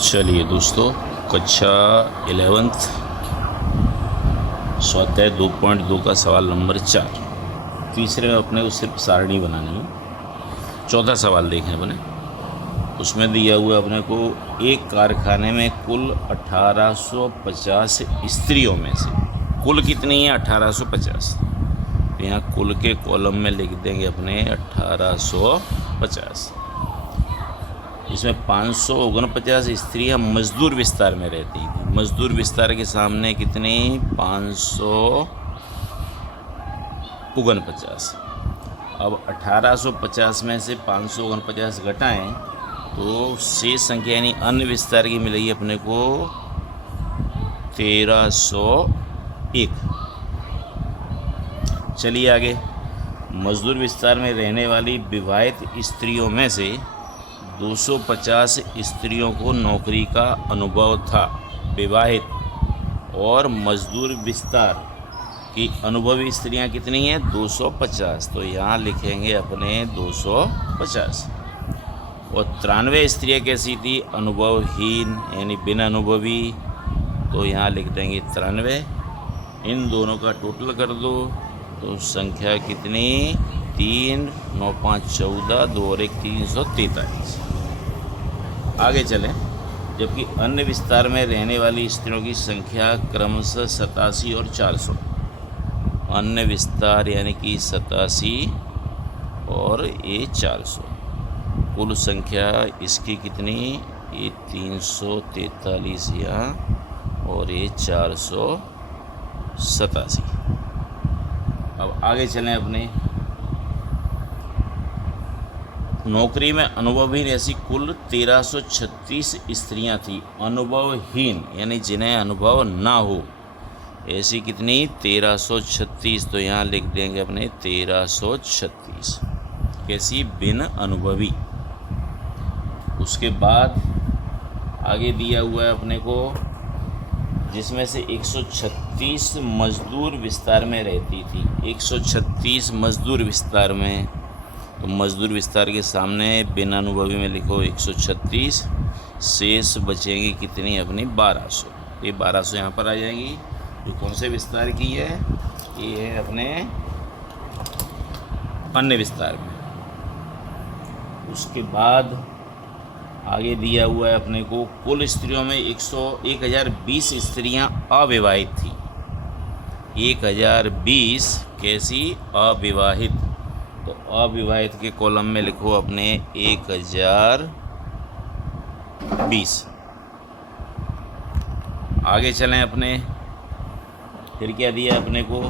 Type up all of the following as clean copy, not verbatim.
चलिए दोस्तों, कक्षा 11th स्वाध्याय 2.2 का सवाल नंबर 4। तीसरे में अपने को सिर्फ सारणी बनानी है। चौथा सवाल देखें अपने, उसमें दिया हुआ अपने को एक कारखाने में कुल 1850 स्त्रियों में से कुल कितनी है 1850। तो यहाँ कुल के कॉलम में लिख देंगे अपने 1850। इसमें 549 स्त्रियाँ मजदूर विस्तार में रहती थी। मजदूर विस्तार के सामने कितनी 549। अब 1850 में से 549 घटाएं तो शेष संख्या यानी अन्य विस्तार की मिलेगी अपने को 1301। चलिए आगे। मजदूर विस्तार में रहने वाली विवाहित स्त्रियों में से 250 स्त्रियों को नौकरी का अनुभव था। विवाहित और मजदूर विस्तार की अनुभवी स्त्रियां कितनी हैं 250। तो यहाँ लिखेंगे अपने 250। और 93 स्त्रियां कैसी थी अनुभवहीन यानी बिना अनुभवी। तो यहाँ लिख देंगे 93। इन दोनों का टोटल कर दो तो संख्या कितनी 3 9 5 14 2 और 1 343। आगे चलें। जबकि अन्य विस्तार में रहने वाली स्त्रियों की संख्या क्रमशः 87 और 400। अन्य विस्तार यानी कि 87 और ये 400। कुल संख्या इसकी कितनी ये 343 यहाँ और ये 487। अब आगे चलें अपने। नौकरी में अनुभवहीन ऐसी कुल 1336 स्त्रियां थी। अनुभवहीन यानी जिन्हें अनुभव ना हो ऐसी कितनी 1336। तो यहाँ लिख देंगे अपने 1336 कैसी बिन अनुभवी। उसके बाद आगे दिया हुआ है अपने को जिसमें से 136 मजदूर विस्तार में रहती थी। 136 मजदूर विस्तार में। तो मजदूर विस्तार के सामने बिन अनुभवी में लिखो 136। शेष बचेंगी कितनी अपनी 1200। ये 1200 यहाँ पर आ जाएंगी। जो कौन से विस्तार की है ये है अपने अन्य विस्तार में। उसके बाद आगे दिया हुआ है अपने को कुल स्त्रियों में 1020 स्त्रियां अविवाहित थी। 1020 कैसी अविवाहित। तो अविवाहित के कॉलम में लिखो अपने 1020। आगे चलें अपने। फिर क्या दिया अपने को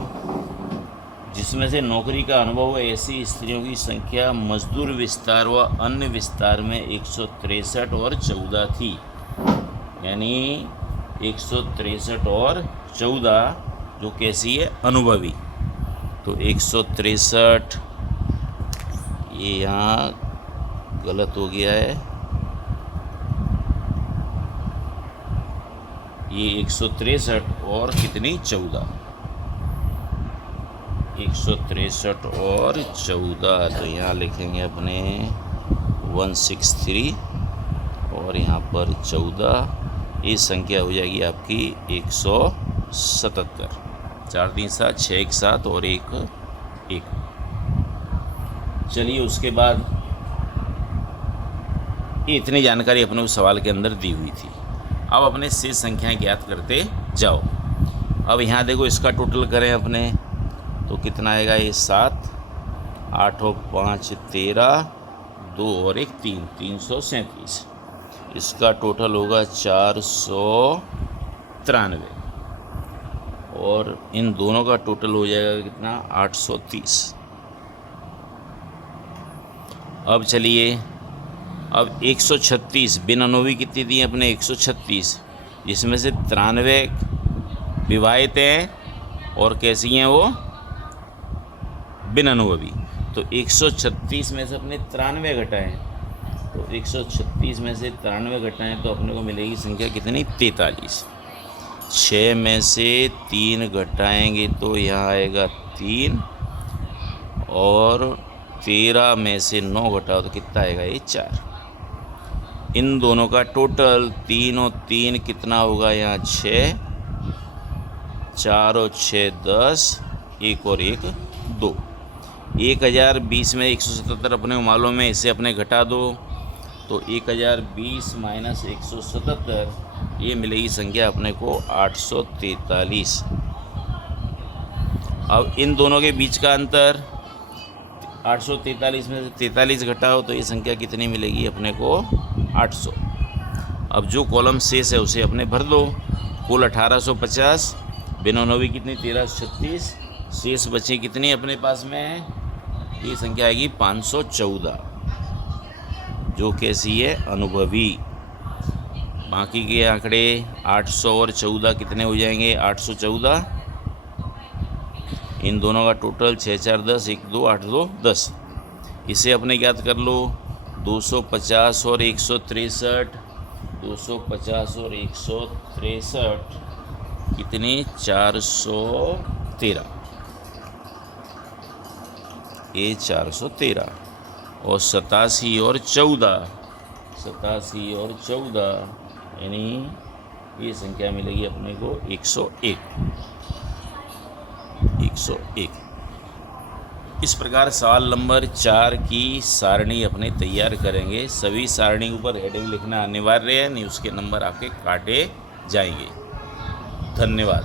जिसमें से नौकरी का अनुभव है ऐसी स्त्रियों की संख्या मजदूर विस्तार व अन्य विस्तार में 163 और 14 थी। यानी 163 और 14 जो कैसी है अनुभवी। तो 163 ये यहाँ गलत हो गया है। ये 163 और कितनी 14। 163 और 14। तो यहाँ लिखेंगे अपने 163 और यहाँ पर 14। ये संख्या हो जाएगी आपकी 177। 4 3 7 6 1 7 और 1 1। चलिए उसके बाद ये इतनी जानकारी अपने उस सवाल के अंदर दी हुई थी। अब अपने शेष संख्याएं ज्ञात करते जाओ। अब यहाँ देखो इसका टोटल करें अपने तो कितना आएगा ये 7 8 और 5 13 2 और 1 3 337। इसका टोटल होगा 493 और इन दोनों का टोटल हो जाएगा कितना 830। अब चलिए अब 136 बिन अनुभवी कितनी दी अपने 136 जिसमें से 93 विवाहित हैं और कैसी हैं वो बिन अनुभवी। तो 136 में से अपने 93 घटाएं तो 136 में से 93 घटाएं तो अपने को मिलेगी संख्या कितनी 43। 6 में से 3 घटाएंगे तो यहाँ आएगा 3 और 13 में से 9 घटाओ तो कितना आएगा ये 4। इन दोनों का टोटल 3 और 3 कितना होगा यहाँ 6, 4 और 6 10, 1 और 1 2। 1020 में 177 अपने को मालूम है, इसे अपने घटा दो तो 1020 माइनस 177 ये मिलेगी संख्या अपने को 843। अब इन दोनों के बीच का अंतर 843 में से 43 घटाओ तो ये संख्या कितनी मिलेगी अपने को 800। अब जो कॉलम शेष है उसे अपने भर दो। कुल 1850, बिना नौवीं कितनी 1336, शेष बचे कितनी अपने पास में, ये संख्या आएगी 514, जो कैसी है अनुभवी। बाकी के आंकड़े 800 और 14 कितने हो जाएंगे 814। इन दोनों का टोटल 6 4 10, 1 2 8 2 10। इसे अपने ज्ञात कर लो 250 और 163, 250 और 163 कितनी 413, ये 413। और 87 और 14, 87 और 14 यानी ये संख्या मिलेगी अपने को 101, 101। इस प्रकार सवाल नंबर 4 की सारणी अपने तैयार करेंगे। सभी सारणी के ऊपर हेडिंग लिखना अनिवार्य है, नहीं उसके नंबर आपके काटे जाएंगे। धन्यवाद।